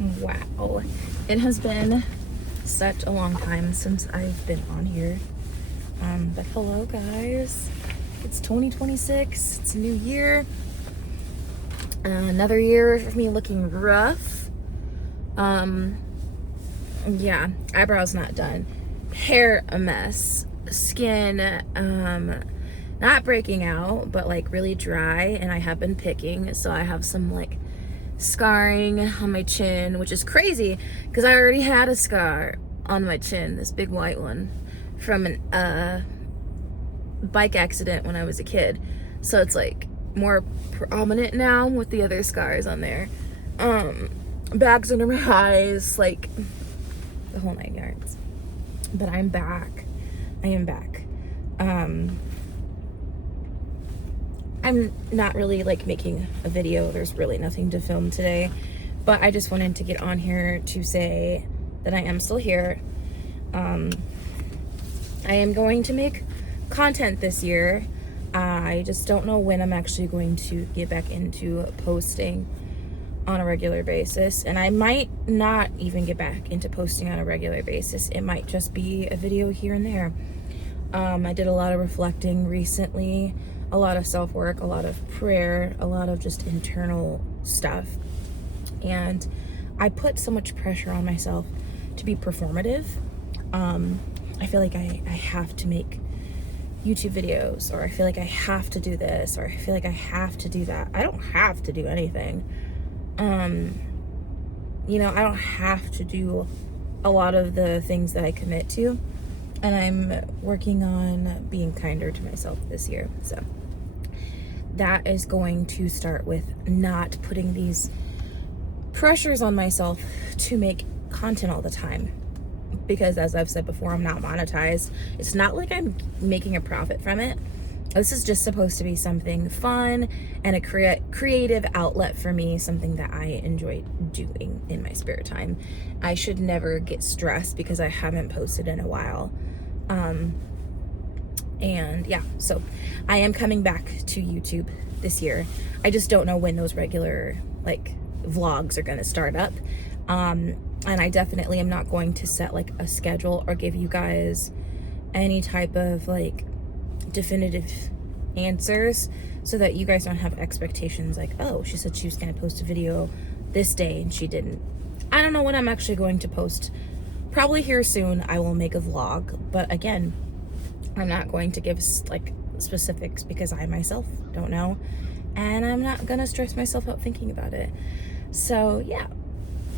Wow. It has been such a long time since I've been on here. But hello, guys. It's 2026. It's a new year. Another year of me looking rough. Yeah, eyebrows not done. Hair a mess. Skin, not breaking out, but like really dry. And I have been picking, so I have some like scarring on my chin, which is crazy because I already had a scar on my chin, this big white one, from an bike accident when I was a kid. So it's like more prominent now with the other scars on there. Bags under my eyes, like the whole 9 yards. But I'm back. I am back. I'm not really like making a video. There's really nothing to film today, but I just wanted to get on here to say that I am still here. I am going to make content this year. I just don't know when I'm actually going to get back into posting on a regular basis, and I might not even get back into posting on a regular basis. It might just be a video here and there. I did a lot of reflecting recently, a lot of self-work, a lot of prayer, a lot of just internal stuff. And I put so much pressure on myself to be performative. I feel like I have to make YouTube videos, or I feel like I have to do this, or I feel like I have to do that. I don't have to do anything. I don't have to do a lot of the things that I commit to. And I'm working on being kinder to myself this year. So that is going to start with not putting these pressures on myself to make content all the time. Because as I've said before, I'm not monetized. It's not like I'm making a profit from it. This is just supposed to be something fun and a creative outlet for me, something that I enjoy doing in my spare time. I should never get stressed because I haven't posted in a while. And yeah, so I am coming back to YouTube this year. I just don't know when those regular like vlogs are going to start up. And I definitely am not going to set like a schedule or give you guys any type of like definitive answers so that you guys don't have expectations like, oh, she said she was going to post a video this day and she didn't. I don't know when I'm actually going to post. Probably here soon I will make a vlog, but again, I'm not going to give like specifics because I myself don't know, and I'm not gonna stress myself out thinking about it. So yeah,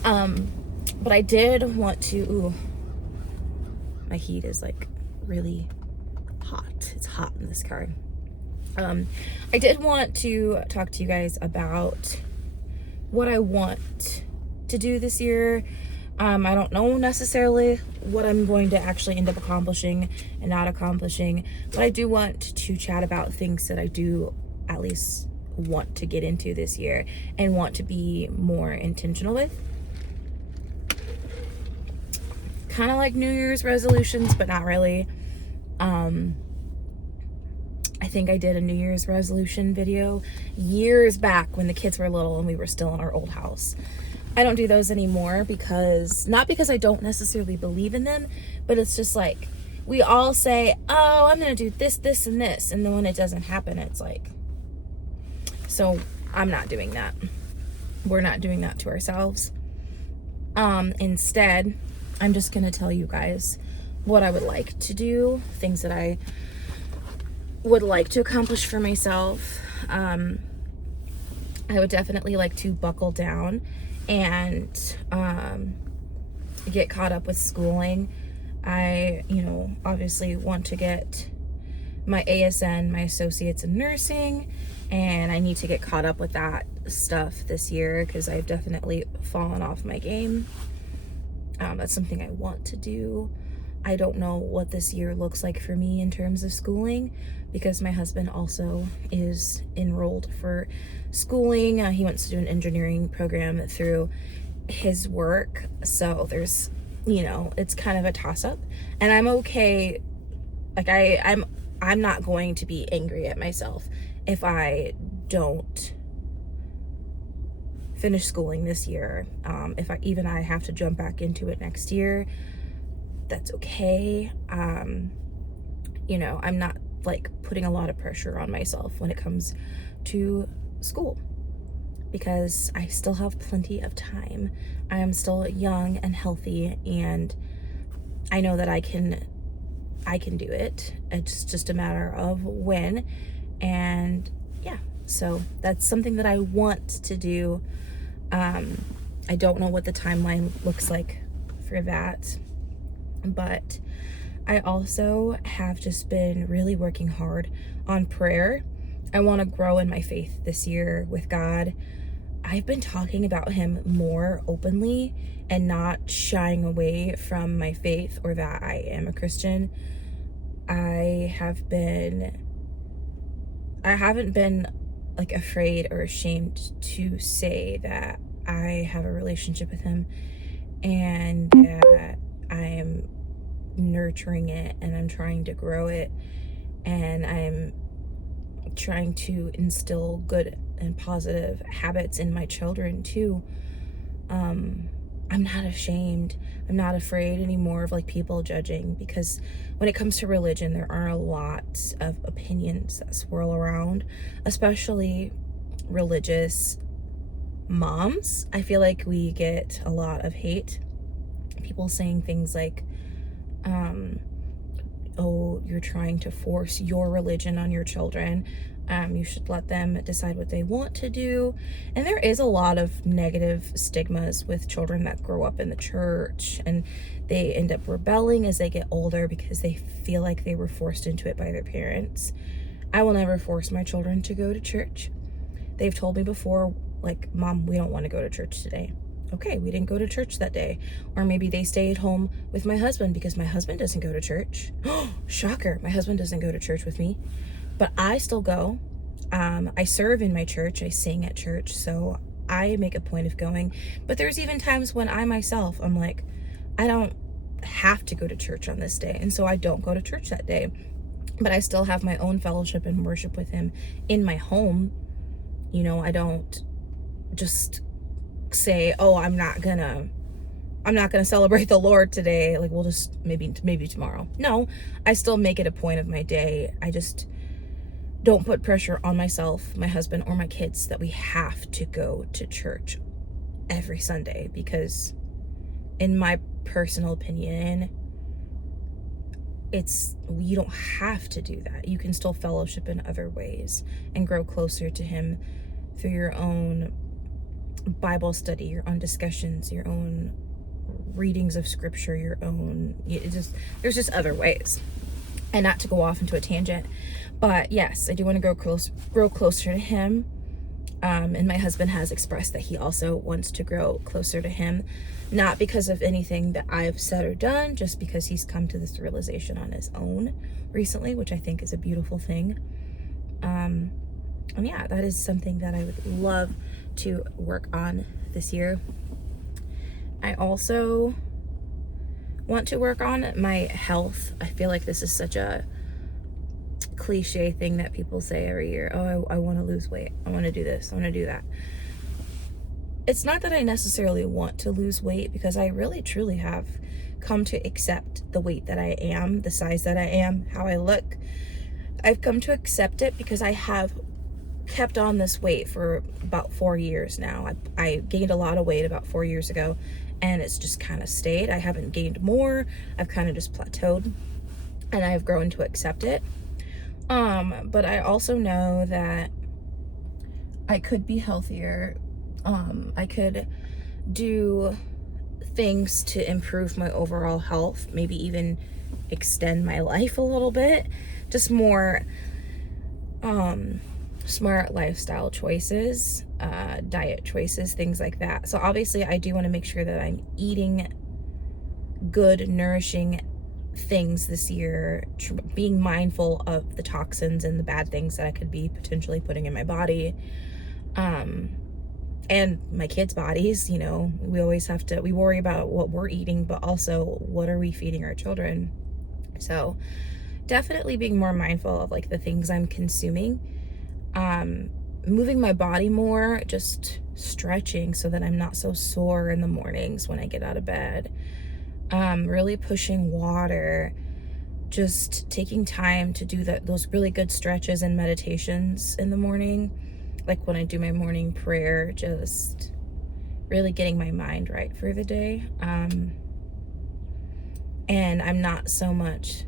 but I did want to, my heat is like really hot. It's hot in this car. I did want to talk to you guys about what I want to do this year. I don't know necessarily what I'm going to actually end up accomplishing and not accomplishing, but I do want to chat about things that I do at least want to get into this year and want to be more intentional with. Kind of like New Year's resolutions, but not really. I think I did a New Year's resolution video years back when the kids were little and we were still in our old house. I don't do those anymore not because I don't necessarily believe in them, but it's just like we all say, oh, I'm going to do this, this, and this. And then when it doesn't happen, it's like, so I'm not doing that. We're not doing that to ourselves. Instead, I'm just going to tell you guys what I would like to do, things that I would like to accomplish for myself. I would definitely like to buckle down and get caught up with schooling. I, obviously want to get my ASN, my associates in nursing, and I need to get caught up with that stuff this year because I've definitely fallen off my game. That's something I want to do. I don't know what this year looks like for me in terms of schooling because my husband also is enrolled for schooling. He wants to do an engineering program through his work. So there's, it's kind of a toss-up. And I'm okay. Like I'm not going to be angry at myself if I don't finish schooling this year. If I have to jump back into it next year, that's okay. You know, I'm not like putting a lot of pressure on myself when it comes to school, because I still have plenty of time. I am still young and healthy, and I know that I can do it. It's just a matter of when. And yeah, so that's something that I want to do. I don't know what the timeline looks like for that, but I also have just been really working hard on prayer. I want to grow in my faith this year with God. I've been talking about him more openly and not shying away from my faith or that I am a Christian. I haven't been like afraid or ashamed to say that I have a relationship with him and that I am nurturing it and I'm trying to grow it, and I'm trying to instill good and positive habits in my children too. I'm not ashamed. I'm not afraid anymore of like people judging, because when it comes to religion, there are a lot of opinions that swirl around, especially religious moms. I feel like we get a lot of hate. People saying things like, oh, you're trying to force your religion on your children. You should let them decide what they want to do. And there is a lot of negative stigmas with children that grow up in the church, and they end up rebelling as they get older because they feel like they were forced into it by their parents. I will never force my children to go to church. They've told me before, like, Mom, we don't want to go to church today. Okay, we didn't go to church that day. Or maybe they stay at home with my husband because my husband doesn't go to church. Shocker, my husband doesn't go to church with me. But I still go. I serve in my church. I sing at church. So I make a point of going. But there's even times when I myself, I'm like, I don't have to go to church on this day. And so I don't go to church that day. But I still have my own fellowship and worship with him in my home. You know, I don't just say, oh, I'm not gonna celebrate the Lord today. Like, we'll just maybe tomorrow. No, I still make it a point of my day. I just don't put pressure on myself, my husband, or my kids that we have to go to church every Sunday, because in my personal opinion, you don't have to do that. You can still fellowship in other ways and grow closer to him through your own Bible study, your own discussions, your own readings of scripture, there's just other ways. And not to go off into a tangent, but yes, I do want to grow closer to him. And my husband has expressed that he also wants to grow closer to him, not because of anything that I've said or done, just because he's come to this realization on his own recently, which I think is a beautiful thing. And yeah, that is something that I would love to work on this year. I also want to work on my health. I feel like this is such a cliche thing that people say every year. Oh, I want to lose weight. I want to do this. I want to do that. It's not that I necessarily want to lose weight, because I really truly have come to accept the weight that I am, the size that I am, how I look. I've come to accept it because I have kept on this weight for about 4 years now. I gained a lot of weight about 4 years ago, and it's just kind of stayed. I haven't gained more. I've kind of just plateaued, and I've grown to accept it. But I also know that I could be healthier. I could do things to improve my overall health, maybe even extend my life a little bit. Just more smart lifestyle choices, diet choices, things like that. So obviously I do want to make sure that I'm eating good, nourishing things this year, being mindful of the toxins and the bad things that I could be potentially putting in my body, and my kids' bodies. You know, we worry about what we're eating, but also what are we feeding our children. So definitely being more mindful of like the things I'm consuming. moving my body more, just stretching so that I'm not so sore in the mornings when I get out of bed. Really pushing water, just taking time to do those really good stretches and meditations in the morning, like when I do my morning prayer, just really getting my mind right for the day. And I'm not so much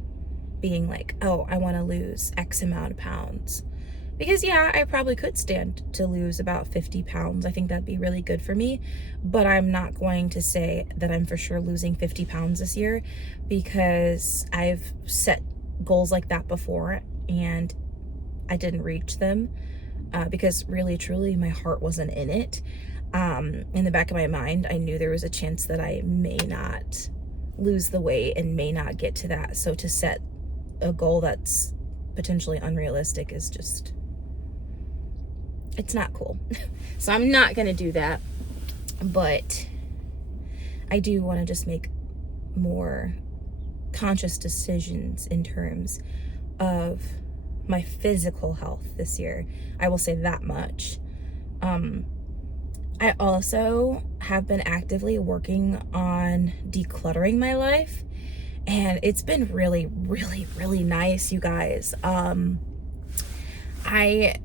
being like, oh, I want to lose X amount of pounds. Because yeah, I probably could stand to lose about 50 pounds. I think that'd be really good for me. But I'm not going to say that I'm for sure losing 50 pounds this year, because I've set goals like that before and I didn't reach them because really, truly, my heart wasn't in it. In the back of my mind, I knew there was a chance that I may not lose the weight and may not get to that. So to set a goal that's potentially unrealistic is just, it's not cool. So I'm not gonna do that, but I do want to just make more conscious decisions in terms of my physical health this year. I will say that much. I also have been actively working on decluttering my life, and it's been really, really, really nice, you guys. I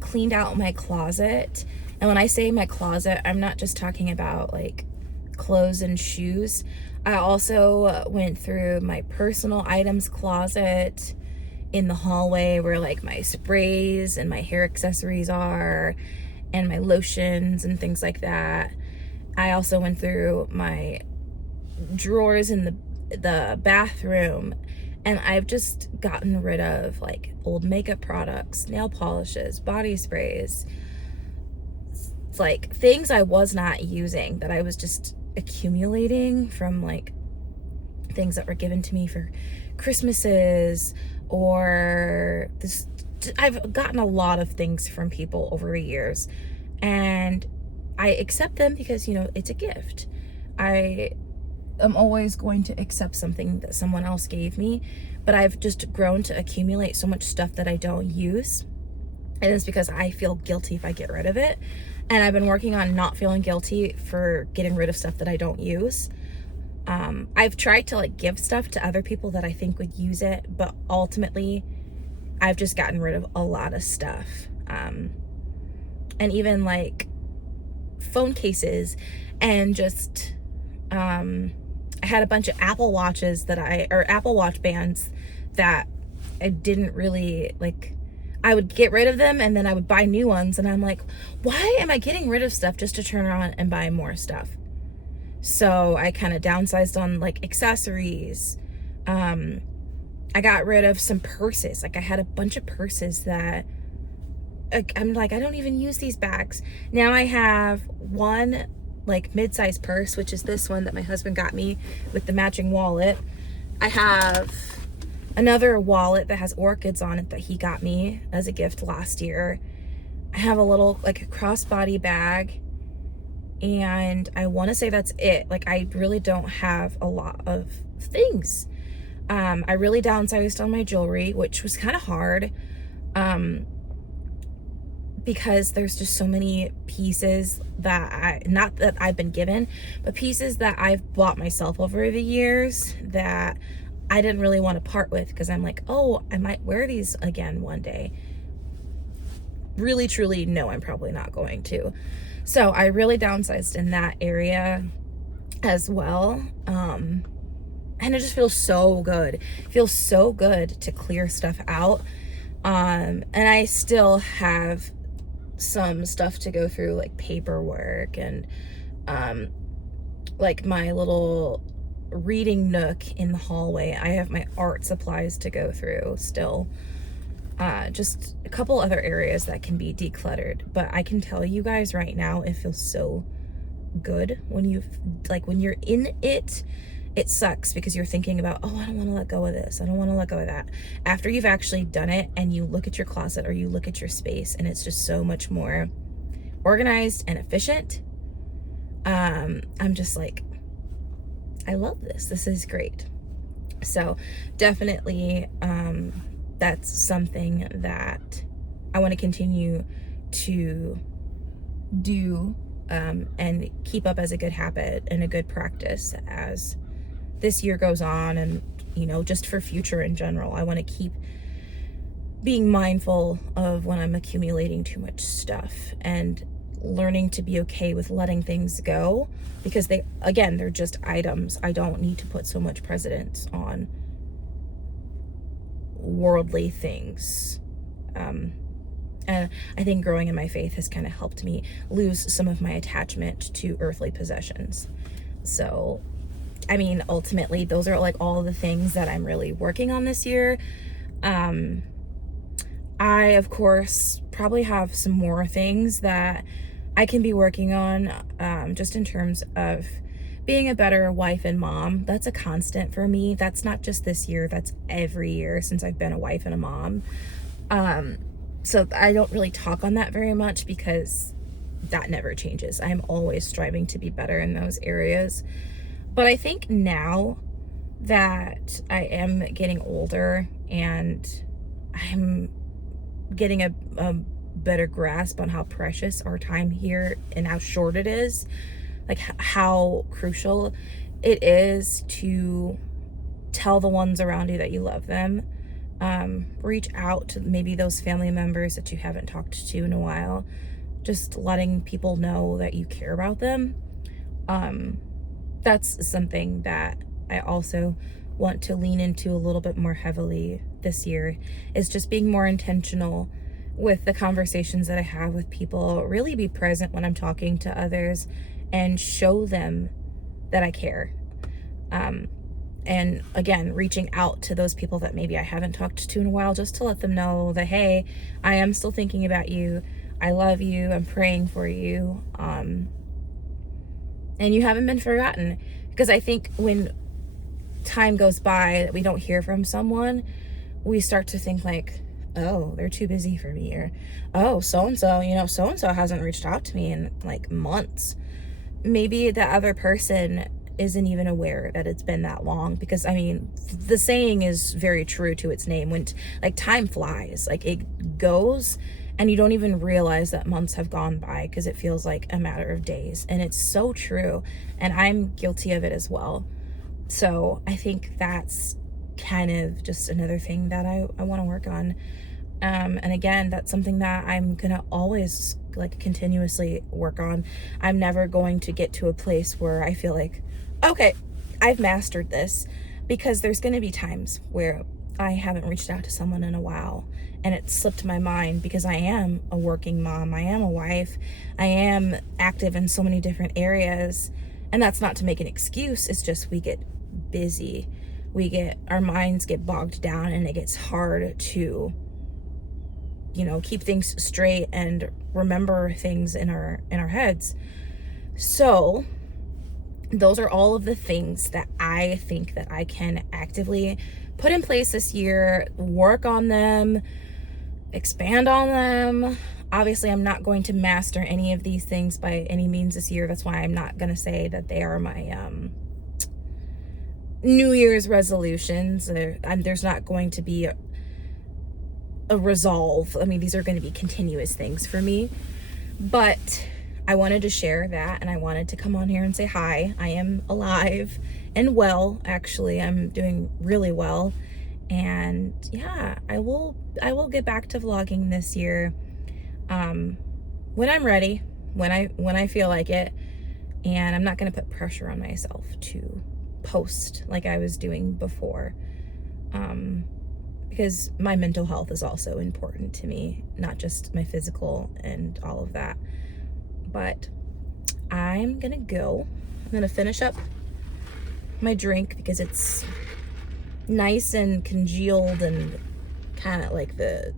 cleaned out my closet, and when I say my closet, I'm not just talking about like clothes and shoes. I also went through my personal items closet in the hallway where like my sprays and my hair accessories are, and my lotions and things like that. I also went through my drawers in the bathroom, and I've just gotten rid of like old makeup products, nail polishes, body sprays. It's like things I was not using that I was just accumulating from like things that were given to me for Christmases, or this. I've gotten a lot of things from people over the years, and I accept them because, you know, it's a gift. I am always going to accept something that someone else gave me, but I've just grown to accumulate so much stuff that I don't use, and it's because I feel guilty if I get rid of it. And I've been working on not feeling guilty for getting rid of stuff that I don't use. I've tried to like give stuff to other people that I think would use it, but ultimately I've just gotten rid of a lot of stuff. And even like phone cases, and just I had a bunch of Apple Watches or Apple Watch bands that I didn't really like. I would get rid of them and then I would buy new ones, and I'm like, why am I getting rid of stuff just to turn around and buy more stuff? So I kind of downsized on like accessories. I got rid of some purses. Like I had a bunch of purses that I'm like, I don't even use these bags. Now I have one like mid-sized purse, which is this one that my husband got me with the matching wallet. I have another wallet that has orchids on it that he got me as a gift last year. I have a little like a crossbody bag, and I want to say that's it. Like I really don't have a lot of things. I really downsized on my jewelry, which was kind of hard, because there's just so many pieces that not that I've been given, but pieces that I've bought myself over the years that I didn't really want to part with, because I'm like, oh, I might wear these again one day. Really, truly, no, I'm probably not going to. So I really downsized in that area as well. And it just feels so good. It feels so good to clear stuff out. And I still have some stuff to go through, like paperwork and like my little reading nook in the hallway. I have my art supplies to go through still. Just a couple other areas that can be decluttered. But I can tell you guys right now, it feels so good when you're in it. It sucks because you're thinking about, oh, I don't want to let go of this. I don't want to let go of that. After you've actually done it and you look at your closet or you look at your space, and it's just so much more organized and efficient. I'm just like, I love this. This is great. So definitely, that's something that I want to continue to do and keep up as a good habit and a good practice as this year goes on, and just for future in general. I want to keep being mindful of when I'm accumulating too much stuff and learning to be okay with letting things go, because they're just items. I don't need to put so much precedence on worldly things. And I think growing in my faith has kind of helped me lose some of my attachment to earthly possessions. So, I mean, ultimately, those are like all the things that I'm really working on this year. I, of course, probably have some more things that I can be working on, just in terms of being a better wife and mom. That's a constant for me. That's not just this year, that's every year since I've been a wife and a mom. So I don't really talk on that very much because that never changes. I'm always striving to be better in those areas. But I think now that I am getting older and I'm getting a better grasp on how precious our time here and how short it is, like how crucial it is to tell the ones around you that you love them. Reach out to maybe those family members that you haven't talked to in a while, just letting people know that you care about them. That's something that I also want to lean into a little bit more heavily this year, is just being more intentional with the conversations that I have with people. Really be present when I'm talking to others and show them that I care. And again, reaching out to those people that maybe I haven't talked to in a while, just to let them know that, hey, I am still thinking about you. I love you. I'm praying for you. And you haven't been forgotten. Because I think when time goes by that we don't hear from someone, we start to think like, oh, they're too busy for me, or oh, so-and-so, so-and-so hasn't reached out to me in like months. Maybe the other person isn't even aware that it's been that long, because I mean, the saying is very true to its name. When like time flies, like it goes, and you don't even realize that months have gone by because it feels like a matter of days. And it's so true, and I'm guilty of it as well. So I think that's kind of just another thing that I want to work on. And again, that's something that I'm gonna always like continuously work on. I'm never going to get to a place where I feel like, okay, I've mastered this, because there's gonna be times where I haven't reached out to someone in a while and it slipped my mind, because I am a working mom, I am a wife, I am active in so many different areas. And that's not to make an excuse, it's just we get busy, our minds get bogged down, and it gets hard to keep things straight and remember things in our heads. So those are all of the things that I think that I can actively put in place this year, work on them, expand on them. Obviously, I'm not going to master any of these things by any means this year. That's why I'm not going to say that they are my New Year's resolutions. There's not going to be a resolve. I mean, these are going to be continuous things for me. But I wanted to share that, and I wanted to come on here and say hi. I am alive and well. Actually, I'm doing really well. And yeah, I will get back to vlogging this year when I'm ready, when I feel like it. And I'm not going to put pressure on myself to post like I was doing before, because my mental health is also important to me, not just my physical and all of that. But I'm gonna go. I'm gonna finish up my drink because it's nice and congealed, and kind of like the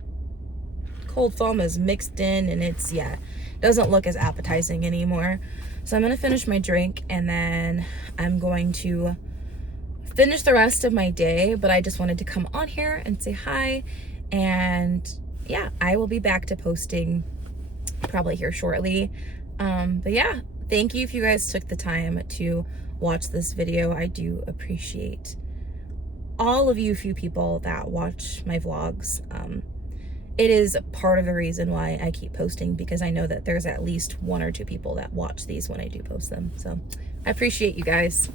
cold foam is mixed in, and it's, yeah, doesn't look as appetizing anymore. So I'm gonna finish my drink, and then I'm going to finish the rest of my day. But I just wanted to come on here and say hi, and yeah, I will be back to posting probably here shortly. But yeah, thank you if you guys took the time to watch this video. I do appreciate all of you few people that watch my vlogs. it is part of the reason why I keep posting, because I know that there's at least 1 or 2 people that watch these when I do post them. So I appreciate you guys.